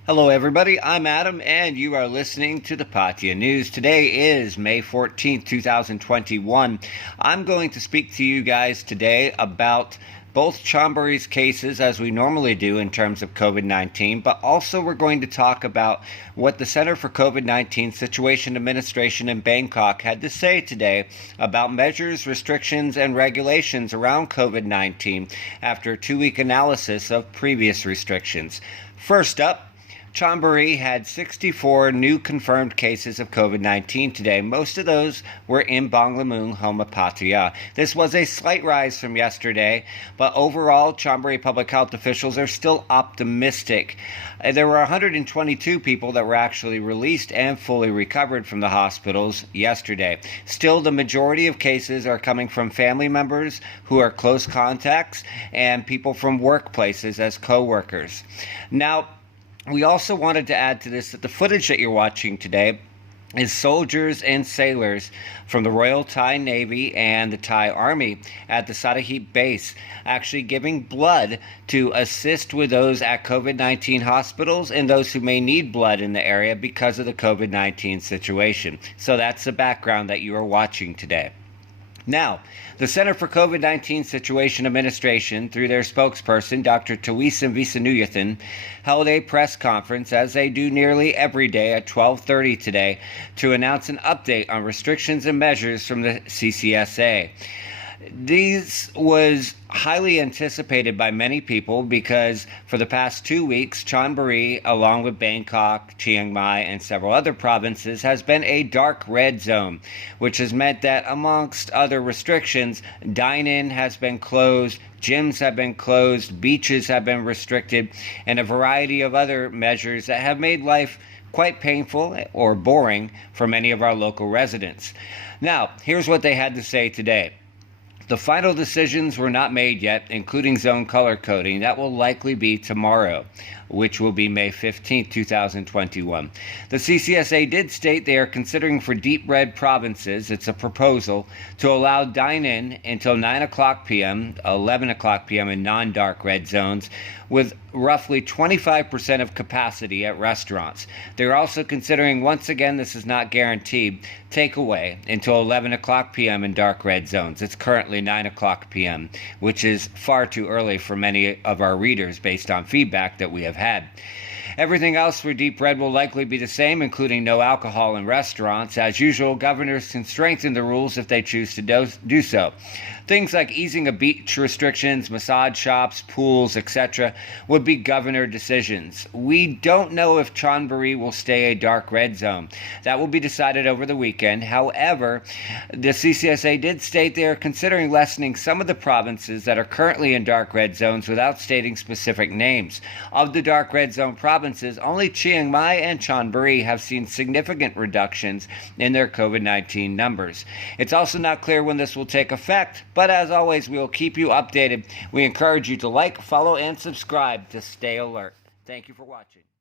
Hello everybody, I'm Adam and you are listening to the Patia News. Today is May 14th, 2021. I'm going to speak to you guys today about both Chonburi's cases as we normally do in terms of COVID-19, but also we're going to talk about what the Center for COVID-19 Situation Administration in Bangkok had to say today about measures, restrictions, and regulations around COVID-19 after a 2-week analysis of previous restrictions. First up, Chonburi had 64 new confirmed cases of COVID-19 today. Most of those were in Banglamung, home of Pattaya. This was a slight rise from yesterday, but overall, Chonburi public health officials are still optimistic. There were 122 people that were actually released and fully recovered from the hospitals yesterday. Still, the majority of cases are coming from family members who are close contacts and people from workplaces as co-workers. Now, we also wanted to add to this that the footage that you're watching today is soldiers and sailors from the Royal Thai Navy and the Thai Army at the Satahip base actually giving blood to assist with those at COVID-19 hospitals and those who may need blood in the area because of the COVID-19 situation. So that's the background that you are watching today. Now, the Center for COVID-19 Situation Administration, through their spokesperson, Dr. Tawisan Visanuyathan, held a press conference, as they do nearly every day at 12:30 today, to announce an update on restrictions and measures from the CCSA. This was highly anticipated by many people because for the past 2 weeks, Chonburi, along with Bangkok, Chiang Mai, and several other provinces, has been a dark red zone, which has meant that amongst other restrictions, dine-in has been closed, gyms have been closed, beaches have been restricted, and a variety of other measures that have made life quite painful or boring for many of our local residents. Now, here's what they had to say today. The final decisions were not made yet, including zone color coding. That will likely be tomorrow, which will be May 15, 2021. The CCSA did state they are considering for deep red provinces, it's a proposal, to allow dine-in until 9 o'clock p.m., 11 o'clock p.m. in non-dark red zones, with roughly 25% of capacity at restaurants. They're also considering, once again, this is not guaranteed, takeaway until 11 o'clock p.m. in dark red zones. It's currently 9 o'clock p.m., which is far too early for many of our readers based on feedback that we have had. Everything else for deep red will likely be the same, including no alcohol in restaurants. As usual, governors can strengthen the rules if they choose to do so. Things like easing of beach restrictions, massage shops, pools, etc. would be governor decisions. We don't know if Chonburi will stay a dark red zone. That will be decided over the weekend. However, the CCSA did state they are considering lessening some of the provinces that are currently in dark red zones without stating specific names. Of the dark red zone provinces, only Chiang Mai and Chonburi have seen significant reductions in their COVID-19 numbers. It's also not clear when this will take effect, but as always, we will keep you updated. We encourage you to like, follow, and subscribe to stay alert. Thank you for watching.